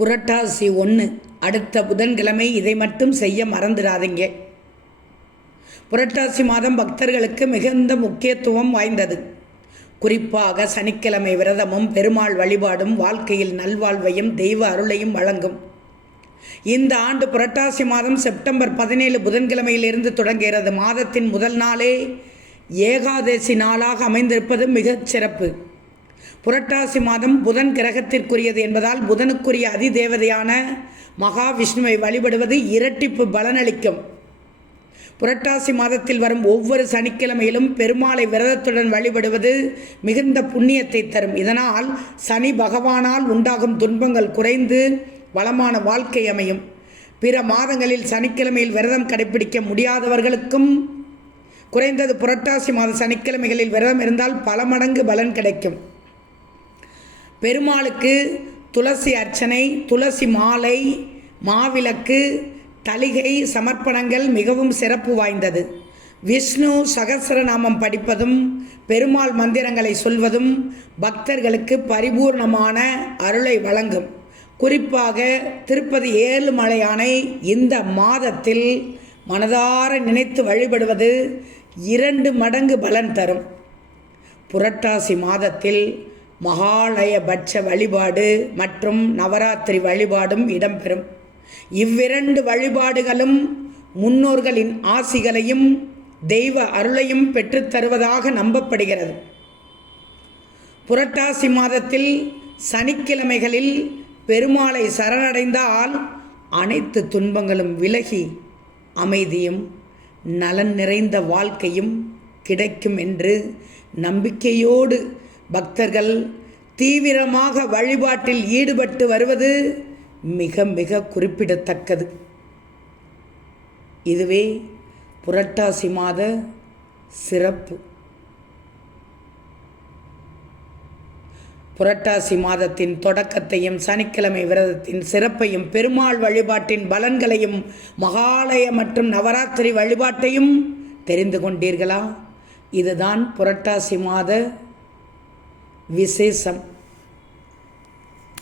புரட்டாசி ஒன்று அடுத்த புதன்கிழமை இதை மட்டும் செய்ய மறந்துடாதீங்க. புரட்டாசி மாதம் பக்தர்களுக்கு மிகுந்த முக்கியத்துவம் வாய்ந்தது. குறிப்பாக சனிக்கிழமை விரதமும் பெருமாள் வழிபாடும் வாழ்க்கையில் நல்வாழ்வையும் தெய்வ அருளையும் வழங்கும். இந்த ஆண்டு புரட்டாசி மாதம் செப்டம்பர் பதினேழு புதன்கிழமையிலிருந்து தொடங்குகிறது. மாதத்தின் முதல் நாளே ஏகாதசி நாளாக அமைந்திருப்பது மிகச் சிறப்பு. புரட்டாசி மாதம் புதன் கிரகத்திற்குரியது என்பதால் புதனுக்குரிய அதிதேவதையான மகாவிஷ்ணுவை வழிபடுவது இரட்டிப்பு பலனளிக்கும். புரட்டாசி மாதத்தில் வரும் ஒவ்வொரு சனிக்கிழமையிலும் பெருமாளை விரதத்துடன் வழிபடுவது மிகுந்த புண்ணியத்தை தரும். இதனால் சனி பகவானால் உண்டாகும் துன்பங்கள் குறைந்து வளமான வாழ்க்கை அமையும். பிற மாதங்களில் சனிக்கிழமையில் விரதம் கடைபிடிக்க முடியாதவர்களுக்கும் குறைந்தது புரட்டாசி மாத சனிக்கிழமைகளில் விரதம் இருந்தால் பல மடங்கு பலன் கிடைக்கும். பெருமாளுக்கு துளசி அர்ச்சனை துளசி மாலை மாவிளக்கு தளிகை சமர்ப்பணங்கள் மிகவும் சிறப்பு வாய்ந்தது. விஷ்ணு சகசரநாமம் படிப்பதும் பெருமாள் மந்திரங்களை சொல்வதும் பக்தர்களுக்கு பரிபூர்ணமான அருளை வழங்கும். குறிப்பாக திருப்பதி ஏழுமலையானை இந்த மாதத்தில் மனதார நினைத்து வழிபடுவது இரண்டு மடங்கு பலன் தரும். புரட்டாசி மாதத்தில் மகாலயபட்ச வழிபாடு மற்றும் நவராத்திரி வழிபாடும் இடம்பெறும். இவ்விரண்டு வழிபாடுகளும் முன்னோர்களின் ஆசிகளையும் தெய்வ அருளையும் பெற்றுத்தருவதாக நம்பப்படுகிறது. புரட்டாசி மாதத்தில் சனிக்கிழமைகளில் பெருமாளை சரணடைந்தால் அனைத்து துன்பங்களும் விலகி அமைதியும் நலன் நிறைந்த வாழ்க்கையும் கிடைக்கும் என்று நம்பிக்கையோடு பக்தர்கள் தீவிரமாக வழிபாட்டில் ஈடுபட்டு வருவது மிக மிக குறிப்பிடத்தக்கது. இதுவே புரட்டாசி மாத சிறப்பு. புரட்டாசி மாதத்தின் தொடக்கத்தையும் சனிக்கிழமை விரதத்தின் சிறப்பையும் பெருமாள் வழிபாட்டின் பலன்களையும் மகாலய மற்றும் நவராத்திரி வழிபாட்டையும் தெரிந்து கொண்டீர்களா? இதுதான் புரட்டாசி மாத विशेषम।